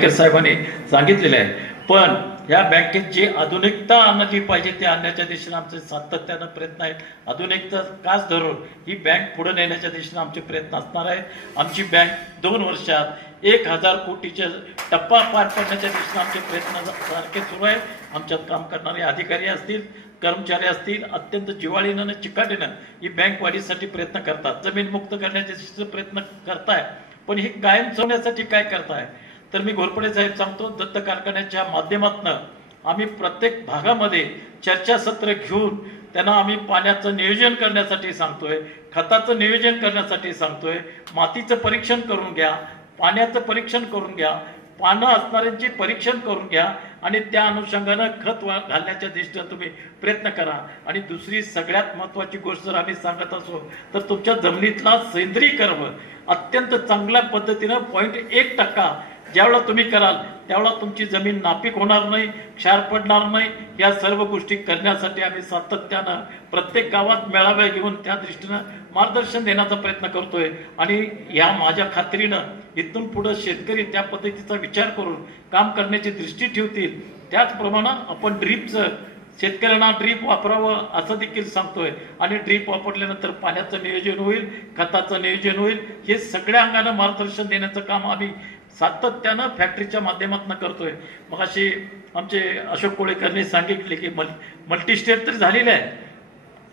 मांगलेकर साहेबांनी सांगितलेलं आहे। पण या बँकेत जी आधुनिकता आणली पाहिजे ते आणण्याच्या दिशेने आमचे सातत्यानं प्रयत्न आहेत। आधुनिकता काच धरून ही बँक पुढे नेण्याच्या दिशेने आमचे प्रयत्न असणार आहेत। आमची बँक 2 वर्षात 1000 कोटीचा टप्पा पार पाडण्याच्या दिशेने आमचे प्रयत्न सारखे सुरू आहेत। आमच्यात काम करणारे अधिकारी असतील, कर्मचारी असतील, अत्यंत जिव्हाळीनं आणि चिकाटीनं ही बँक वाढीसाठी प्रयत्न करतात। जमीन मुक्त करण्याच्या दिशेने प्रयत्न करताय, पण हे कायम ठेवण्यासाठी काय करताय? तर मी घोरपडे साहेब सांगतो, दत्त कारखान्याच्या माध्यमातून आम्ही प्रत्येक भागामध्ये चर्चासत्र घेऊन त्यांना आम्ही पाण्याचं नियोजन करण्यासाठी सांगतोय, खताचं नियोजन करण्यासाठी सांगतोय, मातीचं परीक्षण करून घ्या, पाण्याचं परीक्षण करून घ्या, पानं असणाऱ्यांचे परीक्षण करून घ्या आणि त्या अनुषंगानं खत घालण्याच्या दिशेने तुम्ही प्रयत्न करा। आणि दुसरी सगळ्यात महत्त्वाची गोष्ट जर आम्ही सांगत असो तर तुमच्या जमिनीतला सेंद्रीकरण अत्यंत चांगल्या पद्धतीनं 0.1% ज्यावेळा तुम्ही कराल त्यावेळा तुमची जमीन नापीक होणार नाही, क्षार पडणार नाही। या सर्व गोष्टी करण्यासाठी आम्ही सातत्यानं प्रत्येक गावात मेळावे घेऊन त्या दृष्टीनं मार्गदर्शन देण्याचा प्रयत्न करतोय। आणि या माझ्या खात्रीनं इथून पुढे शेतकरी त्या पद्धतीचा विचार करून काम करण्याची दृष्टी ठेवतील। त्याचप्रमाणे आपण ड्रीपचं शेतकऱ्यांना ड्रीप वापरावं असं देखील सांगतोय आणि ड्रीप वापरल्यानंतर पाण्याचं नियोजन होईल, खताचं नियोजन होईल। हे सगळ्या अंगानं मार्गदर्शन देण्याचं काम आम्ही सातत्यानं फॅक्टरीच्या माध्यमातून करतोय। मग अशी आमचे अशोक कोळेकरांनी सांगितले की मल्टी स्टेट तर झालेलं आहे,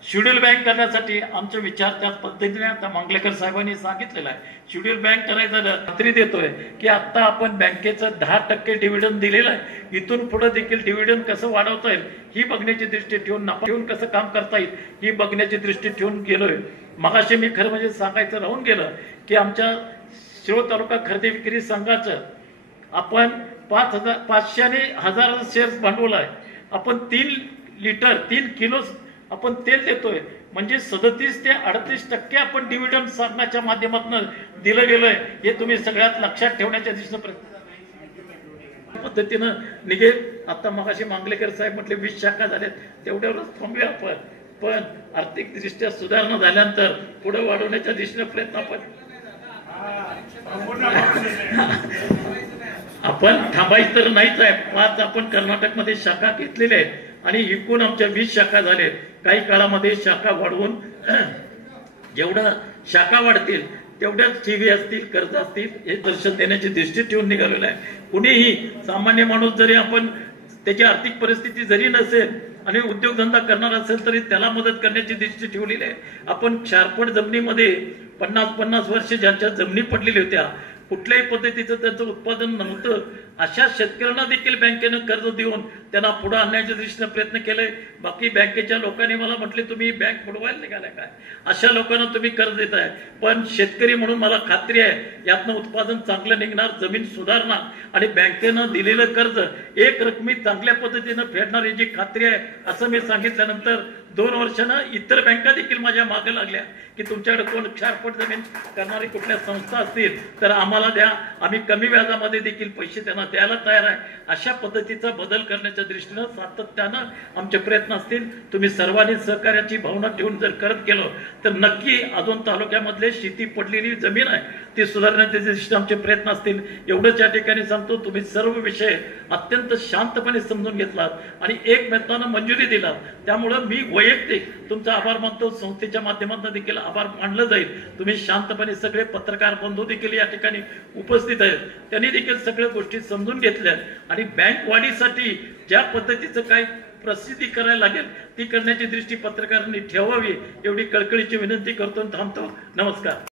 शेड्यूल बँक करण्यासाठी आमचे विचार त्या पद्धतीने आता मांगलेकर साहेबांनी सांगितलेलं आहे। शेड्यूल बँक करायचं खात्री देतोय की आता आपण बँकेचं 10% डिव्हिडंड दिलेलं आहे, इथून पुढे देखील डिव्हिडंड कसं वाढवता येईल ही बघण्याची दृष्टी ठेवून, नफा ठेवून कसं काम करता येईल ही बघण्याची दृष्टी ठेवून गेलोय। मगाशी मी खरं म्हणजे सांगायचं राहून गेलं की आमच्या शिरोळ तालुका खरेदी विक्री संघाचं आपण 500 आणि 1000 शेअर्स भांडवल आहे। आपण 3 किलो आपण तेल देतोय, म्हणजे 37 ते 38% आपण डिव्हिडंड साधनाच्या माध्यमातून दिलं गेलंय। हे तुम्ही सगळ्यात लक्षात ठेवण्याच्या दिशेने पद्धतीनं निघेल। आता मगाशी मांगलेकर साहेब म्हटले 20 शाखा झाल्यात, तेवढ्यावरच थांबूया आपण, पण आर्थिक दृष्ट्या सुधारणा झाल्यानंतर पुढे वाढवण्याच्या दिशेने प्रयत्न आपण थांबायचं तर नाहीच आहे। 5 आपण कर्नाटकमध्ये शाखा घेतलेल्या आहेत आणि एकूण आमच्या 20 शाखा झाल्या। काही काळामध्ये शाखा वाढवून जेवढं शाखा वाढतील तेवढ्याच ठेवी असतील, कर्ज असतील हे दर्शन देण्याची दृष्टी ठेवून निघालेलं आहे। कुणीही सामान्य माणूस जरी आपण त्याची आर्थिक परिस्थिती जरी नसेल आणि उद्योगधंदा करणार असेल तरी त्याला मदत करण्याची दृष्टी ठेवलेली आहे। आपण क्षारपड जमिनीमध्ये 50-50 वर्ष ज्यांच्या जमिनी पडलेल्या होत्या, कुठल्याही पद्धतीचं त्यांचं उत्पादन नव्हतं, अशा शेतकऱ्यांना देखील बँकेनं कर्ज देऊन त्यांना पुढे आणण्याच्या दृष्टीने प्रयत्न केले। बाकी बँकेच्या लोकांनी मला म्हटले तुम्ही बँक बुडवायला निघालाय काय, अशा लोकांना तुम्ही कर्ज देताय। पण शेतकरी म्हणून मला खात्री आहे यातनं उत्पादन चांगलं निघणार, जमीन सुधारणार आणि बँकेनं दिलेलं कर्ज एक रकमी चांगल्या पद्धतीनं फेडणार याची खात्री आहे। असं मी सांगितल्यानंतर 2 वर्षानं इतर बँका देखील माझ्या मागे लागल्या की तुमच्याकडे कोण क्षारपट जमीन करणारी कुठल्या संस्था असतील तर आम्हाला द्या, आम्ही कमी व्याजामध्ये देखील पैसे त्यांना द्यायला तयार आहे। अशा पद्धतीचा बदल करण्याच्या दृष्टीनं सातत्यानं आमचे प्रयत्न असतील। तुम्ही सर्वांनी सहकार्याची भावना ठेवून जर करत गेलो तर नक्की अजून तालुक्यामधले शेती पडलेली जमीन आहे ती सुधारण्याच्या दृष्टीने आमचे प्रयत्न असतील। एवढंच या ठिकाणी सांगतो, तुम्ही सर्व विषय अत्यंत शांतपणे समजून घेतलात आणि एकमेकांना मंजुरी दिलात, त्यामुळे मी वैयक्तिक तुमचा आभार मानतो। संस्थेच्या माध्यमातून देखील आभार मानलं जाईल। तुम्ही शांतपणे सगळे पत्रकार बंधू देखील या ठिकाणी उपस्थित आहेत, त्यांनी देखील सगळ्या गोष्टी समजून घेतल्या आणि बँक वाढीसाठी ज्या पद्धतीचं काही प्रसिद्धी करायला लागेल ती करण्याची दृष्टी पत्रकारांनी ठेवावी एवढी कळकळीची विनंती करतो। थांबतो। नमस्कार।